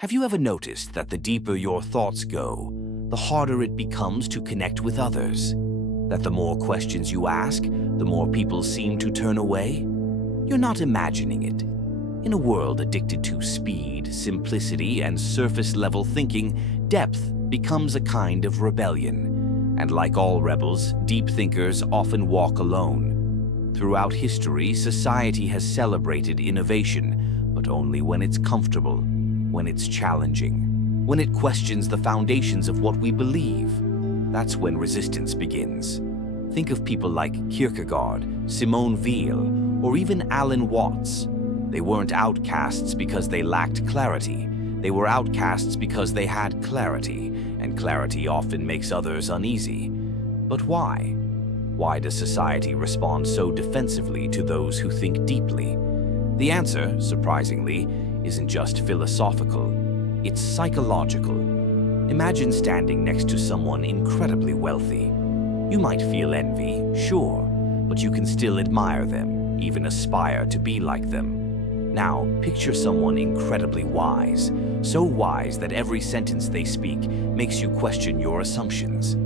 Have you ever noticed that the deeper your thoughts go, the harder it becomes to connect with others? That the more questions you ask, the more people seem to turn away? You're not imagining it. In a world addicted to speed, simplicity, and surface-level thinking, depth becomes a kind of rebellion. And like all rebels, deep thinkers often walk alone. Throughout history, society has celebrated innovation, but only when it's comfortable, when it's challenging, when it questions the foundations of what we believe. That's when resistance begins. Think of people like Kierkegaard, Simone Weil, or even Alan Watts. They weren't outcasts because they lacked clarity. They were outcasts because they had clarity, and clarity often makes others uneasy. But why? Why does society respond so defensively to those who think deeply? The answer, surprisingly, isn't just philosophical. It's psychological. Imagine standing next to someone incredibly wealthy. You might feel envy, sure, but you can still admire them, even aspire to be like them. Now, picture someone incredibly wise, so wise that every sentence they speak makes you question your assumptions.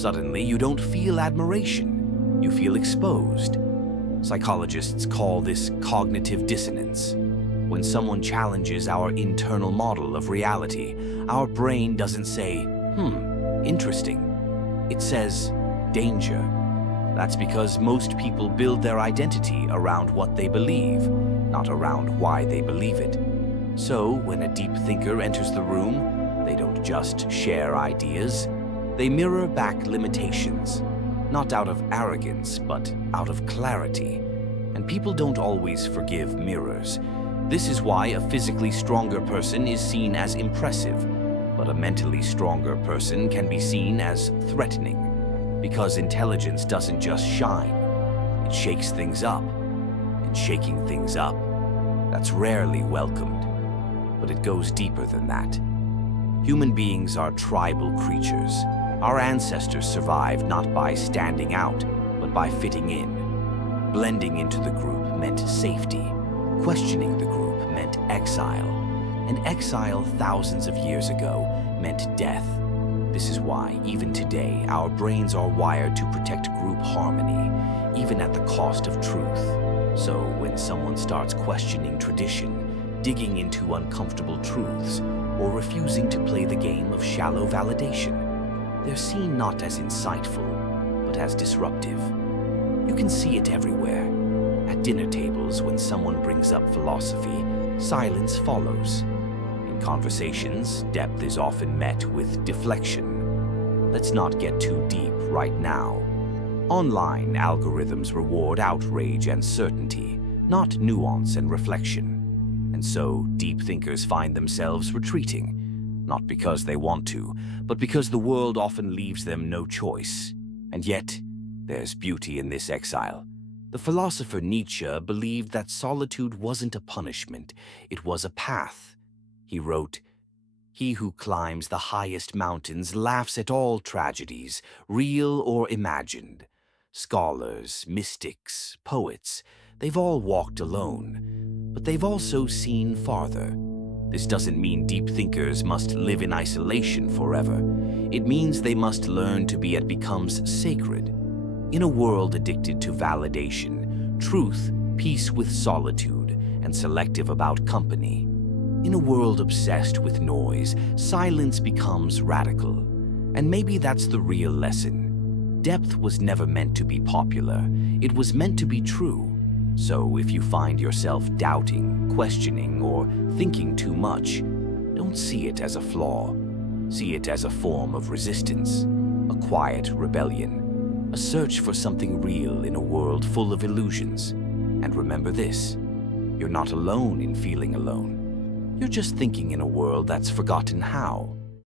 Suddenly, you don't feel admiration, you feel exposed. Psychologists call this cognitive dissonance. When someone challenges our internal model of reality, our brain doesn't say, interesting. It says, danger. That's because most people build their identity around what they believe, not around why they believe it. So, when a deep thinker enters the room, they don't just share ideas, they mirror back limitations, not out of arrogance, but out of clarity. And people don't always forgive mirrors. This is why a physically stronger person is seen as impressive, but a mentally stronger person can be seen as threatening. Because intelligence doesn't just shine, it shakes things up. And shaking things up, that's rarely welcomed. But it goes deeper than that. Human beings are tribal creatures. Our ancestors survived not by standing out, but by fitting in. Blending into the group meant safety. Questioning the group meant exile. And exile thousands of years ago meant death. This is why, even today, our brains are wired to protect group harmony, even at the cost of truth. So, when someone starts questioning tradition, digging into uncomfortable truths, or refusing to play the game of shallow validation, they're seen not as insightful, but as disruptive. You can see it everywhere. At dinner tables, when someone brings up philosophy, silence follows. In conversations, depth is often met with deflection. Let's not get too deep right now. Online, algorithms reward outrage and certainty, not nuance and reflection. And so, deep thinkers find themselves retreating, not because they want to, but because the world often leaves them no choice. And yet, there's beauty in this exile. The philosopher Nietzsche believed that solitude wasn't a punishment, it was a path. He wrote, "He who climbs the highest mountains laughs at all tragedies, real or imagined. Scholars, mystics, poets, they've all walked alone, but they've also seen farther." This doesn't mean deep thinkers must live in isolation forever. It means they must learn to be what becomes sacred. In a world addicted to validation, truth, peace with solitude, and selective about company. In a world obsessed with noise, silence becomes radical. And maybe that's the real lesson. Depth was never meant to be popular. It was meant to be true. So if you find yourself doubting, questioning, or thinking too much, don't see it as a flaw. See it as a form of resistance, a quiet rebellion, a search for something real in a world full of illusions. And remember this, you're not alone in feeling alone. You're just thinking in a world that's forgotten how.